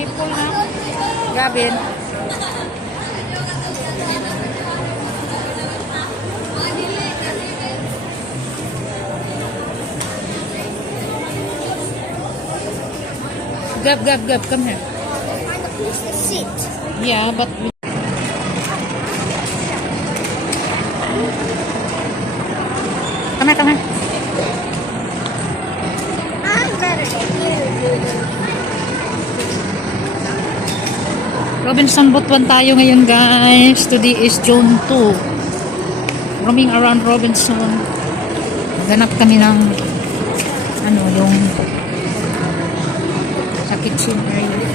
people na. Gavin. Gab, Gab, Gab, come here. Sit. Yeah, but we- Come here, come here. Robinson Butuan tayo ngayon guys. Today is June 2. Roaming around Robinson. Ganap kami ng ano yung sa kitchen area.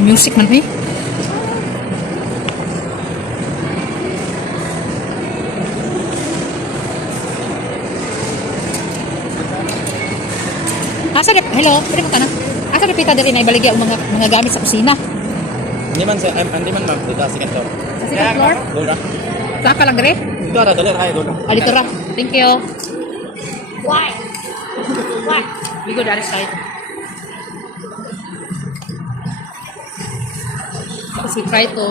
Music man eh. Asa rep, hello, pwede mo ka na? Asa repita diri na ibaligya ang mga mga gamit sa kusina? Hindi man sir, I'm, hindi man ma'am, dito sa second floor. Sa second floor? Doon ra. Saka lang diri? Dito ra, dali ra kayo, doon ra. Ah, dito ra. Thank you. Why? Why? We go the other side. Because we try to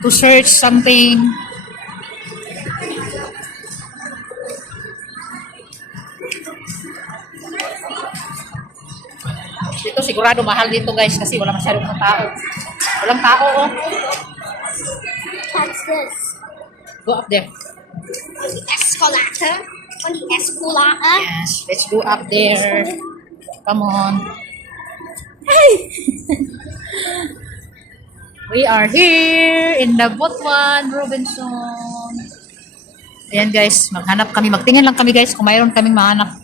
to search something. Sigurado mahal dito guys kasi wala masyadong tao. Walang tao oh. What's this? Go up there. On the escalator. On the escalator. Yes, let's go up there. Come on. We are here in the Butuan, Robinson. Ayan guys, maghanap kami. Magtingin lang kami guys kung mayroon kaming mahanap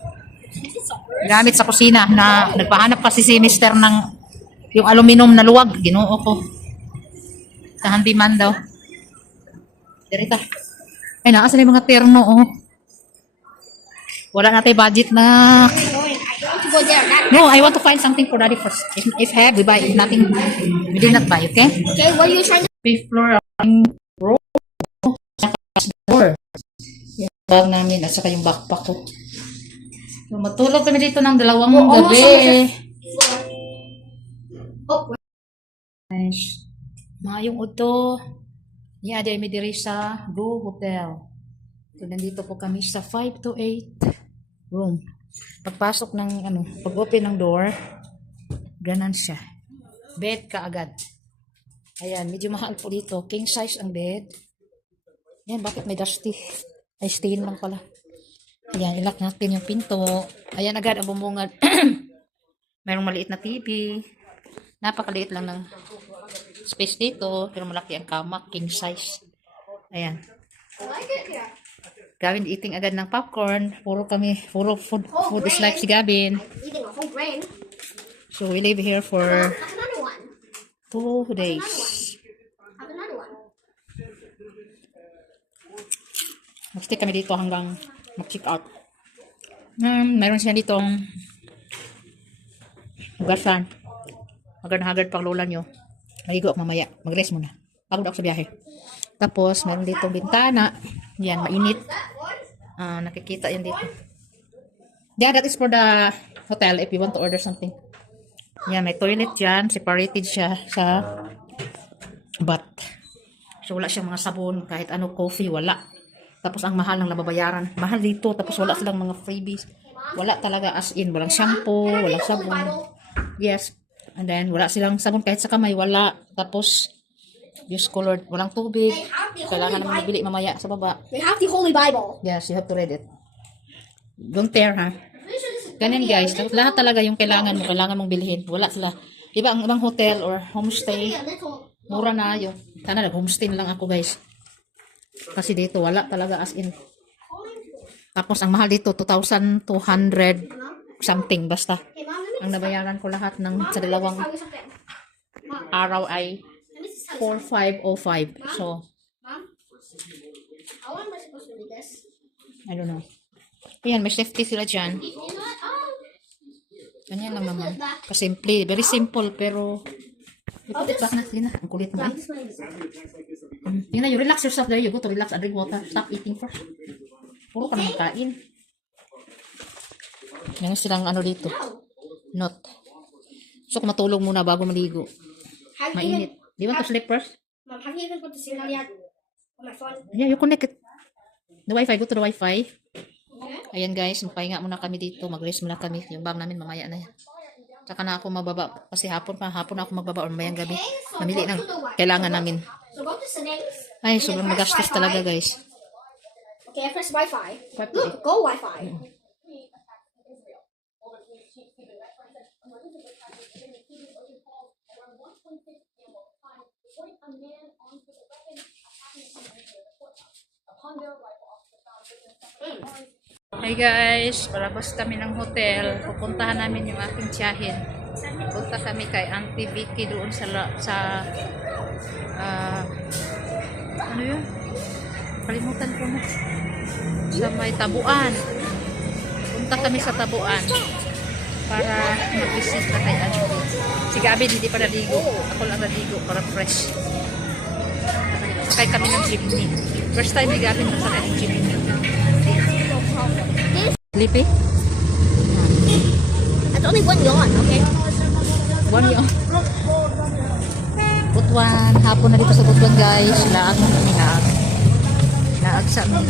gamit sa kusina na nagpahanap kasi si mister ng yung aluminum na luwag. Ginoo ko. Sa handyman daw. Dirita. Ay, naasan yung mga terno, oh. Wala natin budget na go there. That, No, I want to find something for daddy first. If, if have, we buy. If nothing, we do not buy, okay? okay, what are you trying to Fifth floor. Saka door. Yung bag namin at saka yung backpack ko. So, matulog kami dito ng dalawang Oh, almost gabi. Oh, Nice. Mayong uto. Yeah, dahil may diri sa Blue Hotel. So, nandito po kami sa 5 to 8 room. Pagpasok ng, ano, pag-open ng door, ganan siya. Bed ka agad. Ayan, medyo mahal po dito. King size ang bed. Ayan, bakit may dusty? Ay, stain lang pala. Ayan, ilak natin yung pinto. Ayan agad ang bumungad. Mayroong maliit na TV. Napakaliit lang ng space dito. Pero malaki ang kama. King size. Ayan. Gavin eating agad ng popcorn. Puro kami, puro food, food is like si Gavin. So we live here for two days. Magstay kami dito hanggang mag-check out. Um, meron siya ditong hugasan. Hagad pang lola nyo. Maligo ako mamaya. Mag-rest muna. Pagod ako sa biyahe. Tapos, meron dito bintana. Yan, mainit. Ah, nakikita yan dito. Yeah, that is for the hotel if you want to order something. Yan, may toilet dyan. Separated siya sa bath. So, wala siyang mga sabon. Kahit ano, coffee, wala. Tapos, ang mahal ng nababayaran. Mahal dito. Tapos, wala silang mga freebies. Wala talaga as in. Walang shampoo, walang sabon. Yes. And then, wala silang sabon kahit sa kamay. Wala. Tapos, use colored. Walang tubig. Kailangan naman mabili mamaya sa baba. We have the Holy Bible. Yes, you have to read it. Don't tear, ha? Ganyan, guys. Lahat talaga yung kailangan mo. Kailangan mong bilhin. Wala sila. Diba, ang ibang hotel or homestay, mura na yung. Sana nag-homestay na lang ako, guys. Kasi dito, wala talaga as in. Tapos, ang mahal dito, 2,200 something, basta. Ang nabayaran ko lahat ng sa dalawang araw ay let me just tell you 4,505. So, I don't know. Ayan, may safety sila dyan. Ganyan lang naman. Kasimple. Very simple, pero... Ipot it back na. Sige. Ang kulit mo. Mm. Na, you relax yourself there. You go to relax and drink water. Stop eating first. Puro ka naman kain. Meron silang ano dito. Not. So, kung matulog muna bago maligo. Have Mainit. Do you want to sleep first? Mom, have you even put the signal yet on my phone? Yeah, you connect it. The wifi, go to the wifi. Ayan guys, magpahinga muna kami dito. Mag-rest muna kami. Yung bag namin mamaya na yan. Tsaka na ako mababa. Kasi hapon pa, hapon na ako magbaba or mamayang gabi. Mamili ng kailangan namin. So go to settings. Ay, sobrang magastos talaga guys. Okay, I press Wi-Fi. Look, go Wi-Fi. Hi guys, palabas kami ng hotel. Pupuntahan namin yung aking tiyahin. Punta kami kay Auntie Vicky doon sa sa ah, ano yun? Kalimutan ko na. Sa may tabuan. Punta kami sa tabuan para mag-bisita kay Auntie. Si Gabi hindi pa naligo. Ako lang naligo para fresh. Sakay kami ng jeepney. First time ni Gabi nakasakay ng jeepney. Sleepy? That's only one yawn, okay? One yun. Butuan. Hapon na dito sa Butuan guys. Laag na kami laag. Laag sa amin.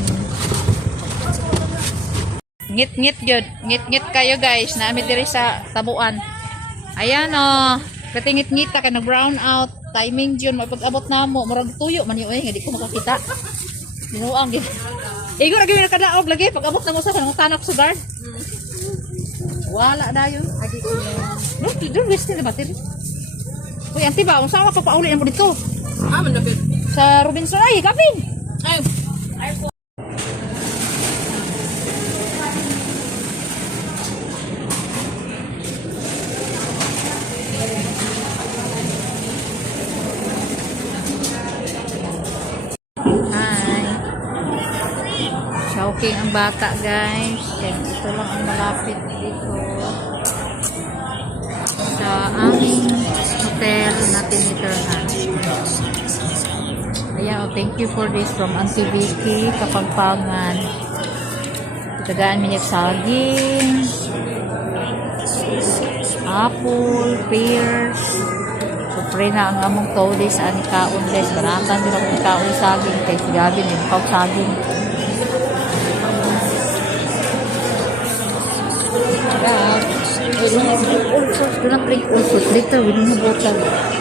Ngit-ngit yun. Ngit-ngit kayo guys. Naamit diri sa tabuan. Ayan o. Oh. Katingit-ngita ka na brown out. Timing yun. Mapag-abot na mo. Murag tuyo. Man yun. Hindi ko makakita. Dinuang yun. Igo na gawin na kadaog lagi. Pag-abot na mo sa kanang tanak sa guard. Wala na yun. No, doon wasted na battery. Uy, auntie ba? Kung saan ka papauli na mo dito? Ah, manapit. Sa Robinson. Ay, Gavin! Ay, Hi. Shouting ang bata, guys. Yan, ito lang ang malapit dito. Sa aming hotel na tinitirhan. Ayan, oh, thank you for this from Auntie Vicky, Kapagpangan. Tagaan minit saging, apple, pears, Siyempre na ang among tawli sa ani kaon guys. Banatan din ako ng kaon saging kay si Gavin yung kaon saging. Gab, we don't have all sorts. Do not drink all sorts. Later, we don't have water.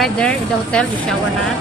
Right there in the hotel, you shower na.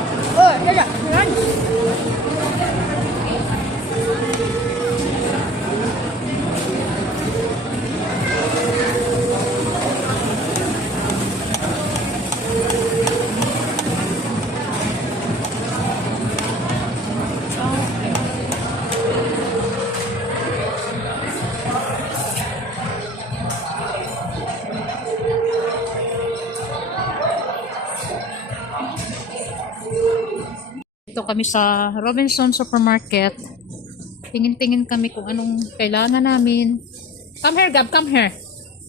Ito kami sa Robinson Supermarket. Tingin-tingin kami kung anong kailangan namin. Come here, Gab. Come here.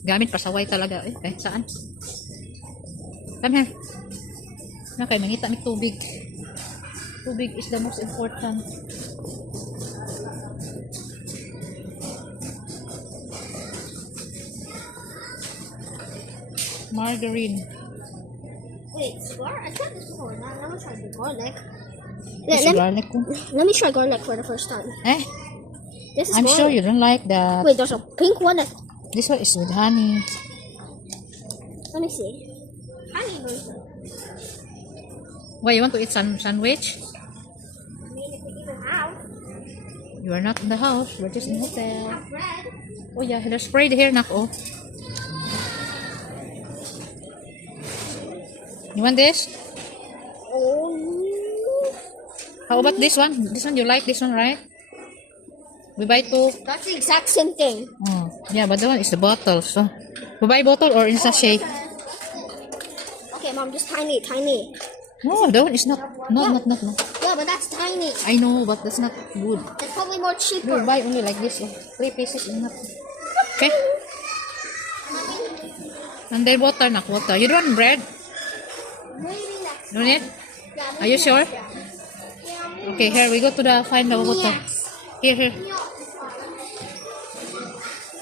Gamit pasaway talaga. Eh, eh saan? Come here. Na kayo, mangita may tubig. Tubig is the most important. Margarine. Wait, gar- I tried this before. Now, I'm trying the garlic. Kasi Let, let, garlic ko. let me try garlic for the first time. Eh, This is I'm garlic. sure you don't like that. Wait, there's a pink one. That, This one is with honey. let me see. Honey version. Why, you want to eat san sandwich? I mean, if we even have, You are not in the house. We're just in the hotel. Oh yeah, there's spray here, nako. You want this? How about this one? This one, you like this one, right? We buy two. That's the exact same thing. Mm. Yeah, but that one is the bottle. So, we buy bottle or in sachet? Okay, mom, just tiny, tiny. No, that one is not. No, not, not, not. Yeah, but that's tiny. I know, but that's not good. It's probably more We cheaper. buy only like this. oh. Three pieces enough. Okay? And then water, nak water. You don't want bread? Maybe next. Don't need? Yeah, Are you sure? Yeah, Okay, here we go to the find the water. Here, here.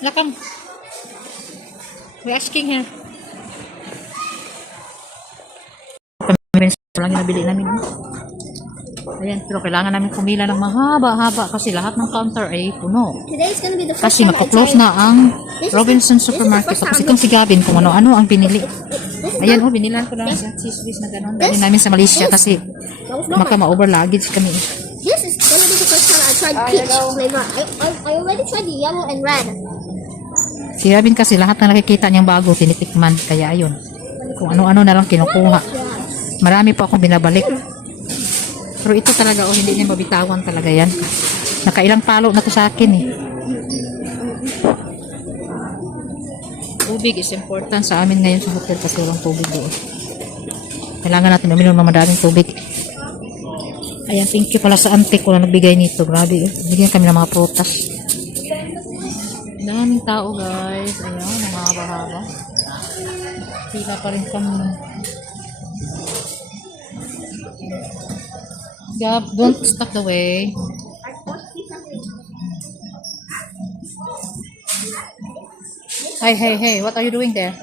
Lakam. We're asking here. Ito lang yung nabili namin. Ayan, pero kailangan namin pumila ng mahaba-haba kasi lahat ng counter ay puno. Kasi tried- na ang Robinson Supermarket. Tapos itong si Gavin kung ano-ano ang binili. Ayan, oh, binilan ko lang sa cheese whiz na gano'n. Dali namin sa Malaysia kasi That was not maka ma-over luggage kami. This is gonna be the first time I tried peach flavor. I, I, I already tried the yellow and red. Si Gavin kasi lahat na nakikita niyang bago, tinitikman. Kaya ayun, kung ano-ano na lang kinukuha. Marami pa akong binabalik. Pero ito talaga, oh, hindi niya mabitawan talaga yan. Nakailang palo na to sa akin eh. Tubig is important sa amin ngayon sa hotel kasi walang tubig doon. Kailangan natin uminom ng madaming tubig. Ayan, thank you pala sa auntie ko na nagbigay nito. Grabe, eh. bigyan kami ng mga prutas. Daming tao guys. Ayan, mahaba-haba. Pila pa rin kami. Gab, don't stop the way. Hey, hey, hey, what are you doing there?